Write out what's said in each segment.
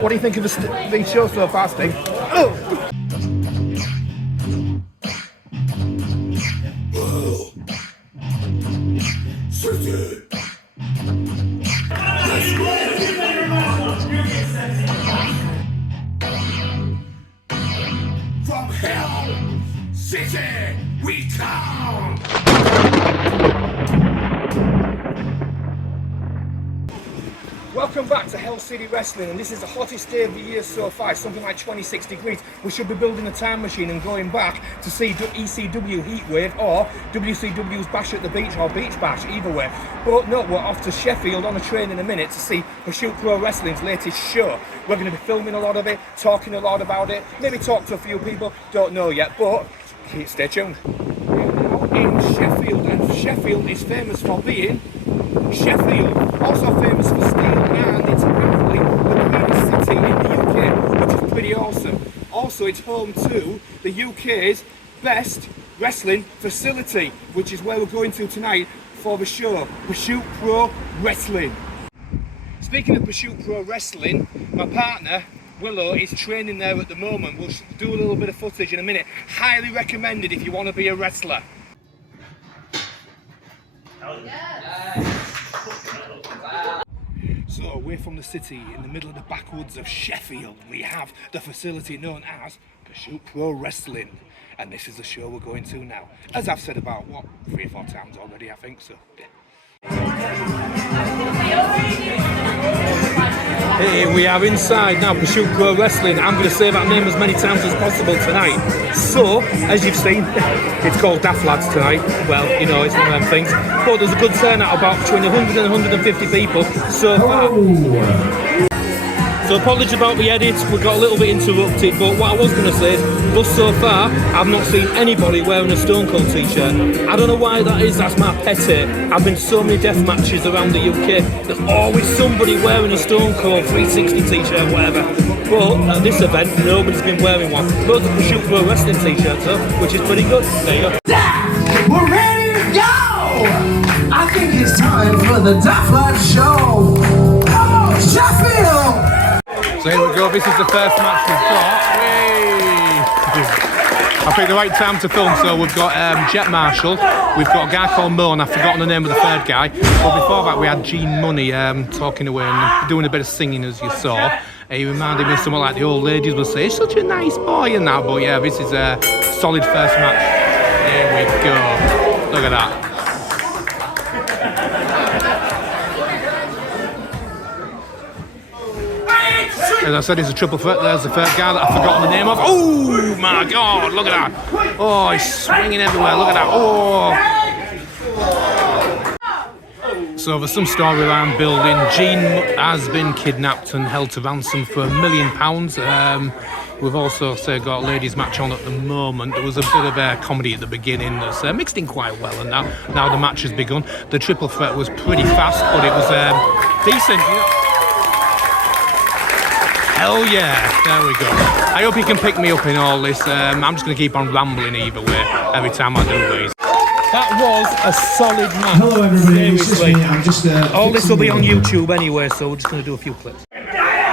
What do you think of the show so far, Steve? Oh. From Hell City we come! Welcome back to Hell City Wrestling, and this is the hottest day of the year so far. It's something like 26 degrees. We should be building a time machine and going back to see ECW Heatwave or WCW's Bash at the Beach or Beach Bash, either way. But no, we're off to Sheffield on a train in a minute to see Pursuit Pro Wrestling's latest show. We're going to be filming a lot of it, talking a lot about it, maybe talk to a few people, don't know yet, but stay tuned. We're now in Sheffield, and Sheffield is famous for being Sheffield, also famous for steel, and it's apparently the cleanest city in the UK, which is pretty awesome. Also, it's home to the UK's best wrestling facility, which is where we're going to tonight for the show, Pursuit Pro Wrestling. Speaking of Pursuit Pro Wrestling, my partner Willow is training there at the moment. We'll do a little bit of footage in a minute. Highly recommended if you want to be a wrestler. So away from the city, in the middle of the backwoods of Sheffield, we have the facility known as Pursuit Pro Wrestling, and this is the show we're going to now. As I've said about, 3 or 4 times already, I think, so yeah. Hey, we are inside now, Pursuit Pro Wrestling. I'm going to say that name as many times as possible tonight. So, as you've seen, it's called Daft Lads tonight. Well, you know, it's one of them things. But there's a good turnout, about between 100 and 150 people so far. So apologies about the edit, we got a little bit interrupted, but what I was going to say is, thus so far, I've not seen anybody wearing a Stone Cold t-shirt. I don't know why that is, that's my pet hate. I've been to so many death matches around the UK, there's always somebody wearing a Stone Cold 360 t-shirt, whatever. But at this event, nobody's been wearing one. Loads of Pursuit Pro Wrestling t-shirts though, which is pretty good. There you go. We're ready to go! I think it's time for the Daft Lads show! Oh, Sheffield! So here we go, this is the first match we've got. I picked the right time to film, so we've got Jet Marshall, we've got a guy called Mo, and I've forgotten the name of the third guy. But before that we had Gene Money talking away and doing a bit of singing, as you saw. He reminded me of something like the old ladies would say, such a nice boy and that, but yeah, this is a solid first match. Here we go, look at that. As I said, it's a triple threat. There's the third guy that I've forgotten the name of. Oh my God, look at that. Oh, he's swinging everywhere, look at that. Oh. So there's some storyline building. Gene has been kidnapped and held to ransom for £1 million. We've also got a ladies match on at the moment. There was a bit of a comedy at the beginning that's mixed in quite well, and now the match has begun. The triple threat was pretty fast, but it was decent. You know. Hell yeah, there we go. I hope you can pick me up in all this. I'm just going to keep on rambling either way every time I do these. That was a solid match. Hello everybody, seriously. I'm just, all this will be on YouTube anyway, so we're just going to do a few clips.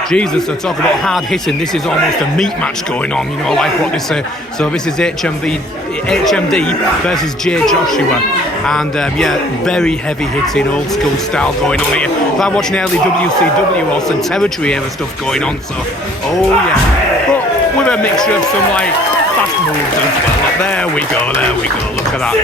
Jesus, I talk about hard hitting. This is almost a meat match going on, you know, like what they say. So this is HMD versus J Joshua. And yeah, very heavy hitting, old school style going on here. If I'm watching early WCW or some territory era stuff going on, so, oh yeah. But with a mixture of some like fast moves as well. There we go, look at that.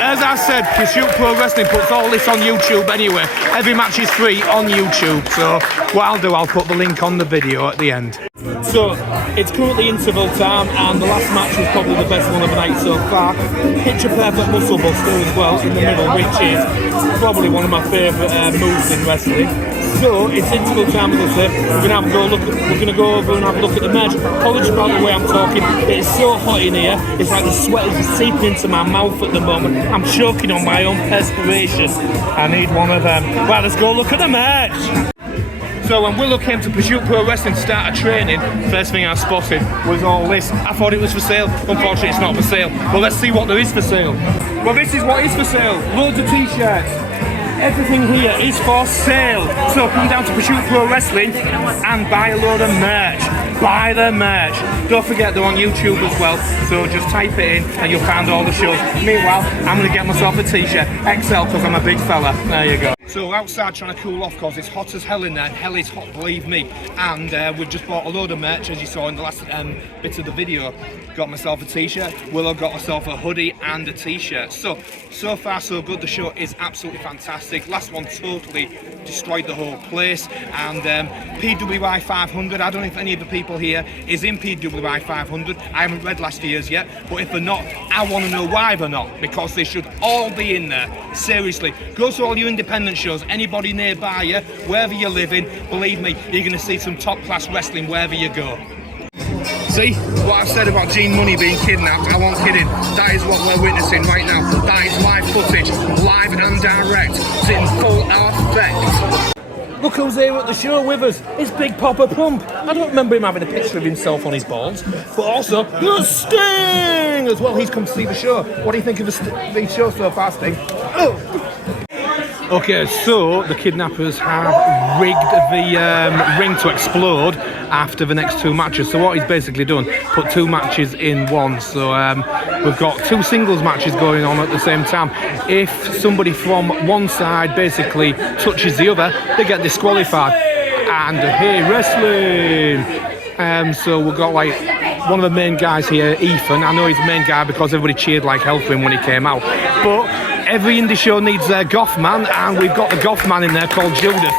As I said, Pursuit Pro Wrestling puts all this on YouTube anyway. Every match is free on YouTube, so what I'll do, I'll put the link on the video at the end. So, it's currently interval time, and the last match was probably the best one of the night so far. Picture perfect muscle buster as well in the middle, which is probably one of my favourite moves in wrestling. So, it's interval time, as I said. We're going to go over and have a look at the match. Apologies about the way I'm talking. It is so hot in here. It's like the sweat is just seeping into my mouth at the moment. I'm choking on my own perspiration. I need one of them. Well, let's go look at the match. So when Willow came to Pursuit Pro Wrestling to start a training, first thing I spotted was all this. I thought it was for sale. Unfortunately, it's not for sale. But let's see what there is for sale. Well, this is what is for sale. Loads of t-shirts. everything here is for sale. So come down to Pursuit Pro Wrestling and buy a load of merch. Buy the merch. Don't forget they're on YouTube as well, so just type it in and you'll find all the shows. Meanwhile, I'm going to get myself a t-shirt, XL, because I'm a big fella. There you go. So outside trying to cool off because it's hot as hell in there. Hell is hot, believe me. And we've just bought a load of merch, as you saw in the last bit of the video. Got myself a t-shirt. Willow got herself a hoodie and a t-shirt. So far so good. The show is absolutely fantastic. Last one totally destroyed the whole place. And PWI 500, I don't know if any of the people here is in PWI 500. I haven't read last year's yet, but if they're not, I want to know why they're not, because they should all be in there. Seriously, go to all your independent shows, anybody nearby you, wherever you're living, believe me, you're going to see some top class wrestling wherever you go. See, what I've said about Gene Money being kidnapped, I wasn't kidding. That is what we're witnessing right now. That is live footage, live and direct. It's in full effect. Look who's here at the show with us. It's Big Papa Pump. I don't remember him having a picture of himself on his balls, but also the Sting as well. He's come to see the show. What do you think of the show so far, Sting? Oh. Okay, so the kidnappers have rigged the ring to explode after the next two matches. So what he's basically done, put two matches in one. So we've got two singles matches going on at the same time. If somebody from one side basically touches the other, they get disqualified. And hey, wrestling! So we've got like one of the main guys here, Ethan. I know he's the main guy because everybody cheered like hell for him when he came out. But every indie show needs their goth man, and we've got the goth man in there called Judith.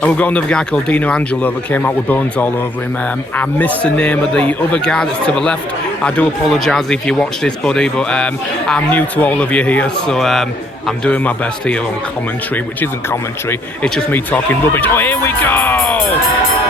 And we've got another guy called Dino Angelo that came out with bones all over him. I missed the name of the other guy that's to the left. I do apologise if you watch this, buddy, but I'm new to all of you here, so I'm doing my best here on commentary, which isn't commentary, it's just me talking rubbish. Oh, here we go!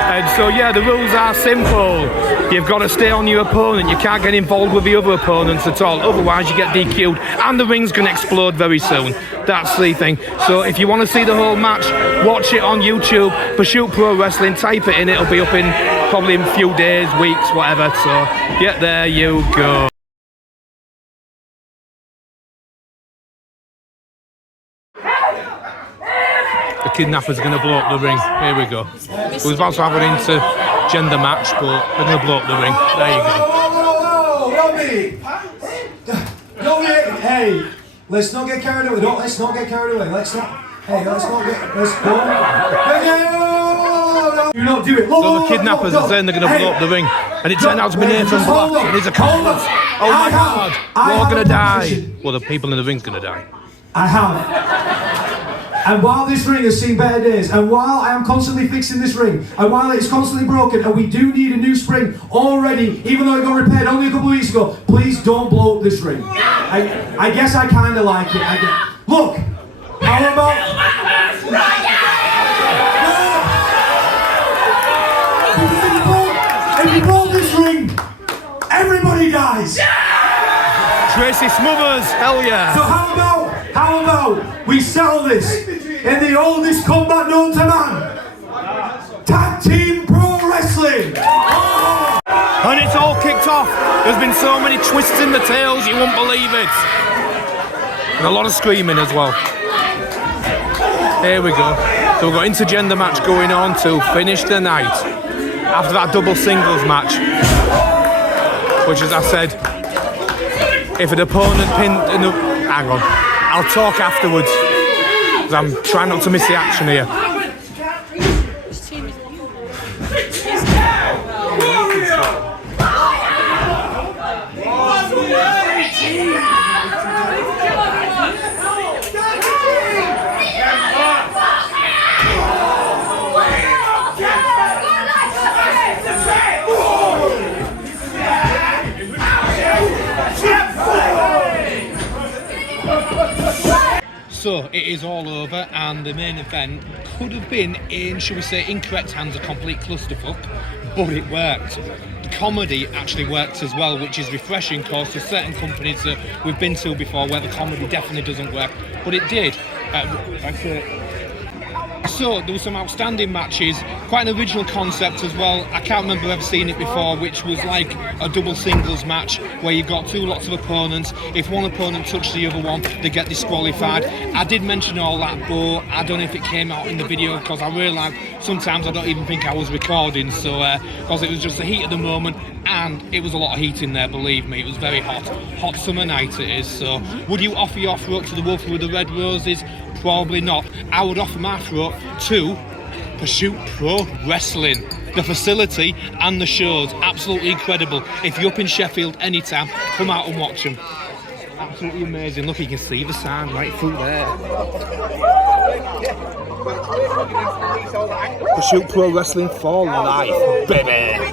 And so, yeah, the rules are simple. You've got to stay on your opponent. You can't get involved with the other opponents at all, otherwise you get DQ'd, and the ring's going to explode very soon. That's the thing. So if you want to see the whole match, watch it on YouTube, Pursuit Pro Wrestling, type it in, it'll be up in probably in a few days, weeks, whatever. So, yeah, there you go. The kidnapper's going to blow up the ring. Here we go. We was about to have an intergender match, but they're going to blow up the ring. There you go. Don't get, hey, let's not get carried away. Let's not get carried away. Let's not go. Do not do it. So the kidnappers are saying they're going to blow up the ring, and it turned out to be Nathan Black, and he's a coward. Oh my God, we're all going to die. Well, the people in the ring's going to die. I have. And while this ring has seen better days, and while I am constantly fixing this ring, and while it's constantly broken, and we do need a new spring already, even though it got repaired only a couple of weeks ago, please don't blow up this ring. I guess I kind of like it. Look, how about... If you blow this ring, everybody dies. Tracy Smothers, hell yeah. So how about we settle this in the oldest combat known to man? Tag Team Pro Wrestling! And it's all kicked off. There's been so many twists in the tails, you won't believe it. And a lot of screaming as well. Here we go. So we've got intergender match going on to finish the night. After that double singles match, which, as I said, if an opponent pinned... No, hang on. I'll talk afterwards. Because I'm trying not to miss the action here. So it is all over, and the main event could have been in, shall we say, incorrect hands, a complete clusterfuck, but it worked. The comedy actually works as well, which is refreshing, because there's certain companies that we've been to before where the comedy definitely doesn't work, but it did. So there were some outstanding matches, quite an original concept as well. I can't remember ever seeing it before, which was like a double singles match where you've got two lots of opponents. If one opponent touched the other one, they get disqualified. I did mention all that, but I don't know if it came out in the video because I realised sometimes I don't even think I was recording. So because it was just the heat of the moment, and it was a lot of heat in there, believe me. It was very hot summer night it is. So would you offer your throat to the wolf with the red roses? Probably not. I would offer my throat to Pursuit Pro Wrestling. The facility and the shows, absolutely incredible. If you're up in Sheffield anytime, come out and watch them. Absolutely amazing. Look, you can see the sign right through there. Pursuit Pro Wrestling for life, baby.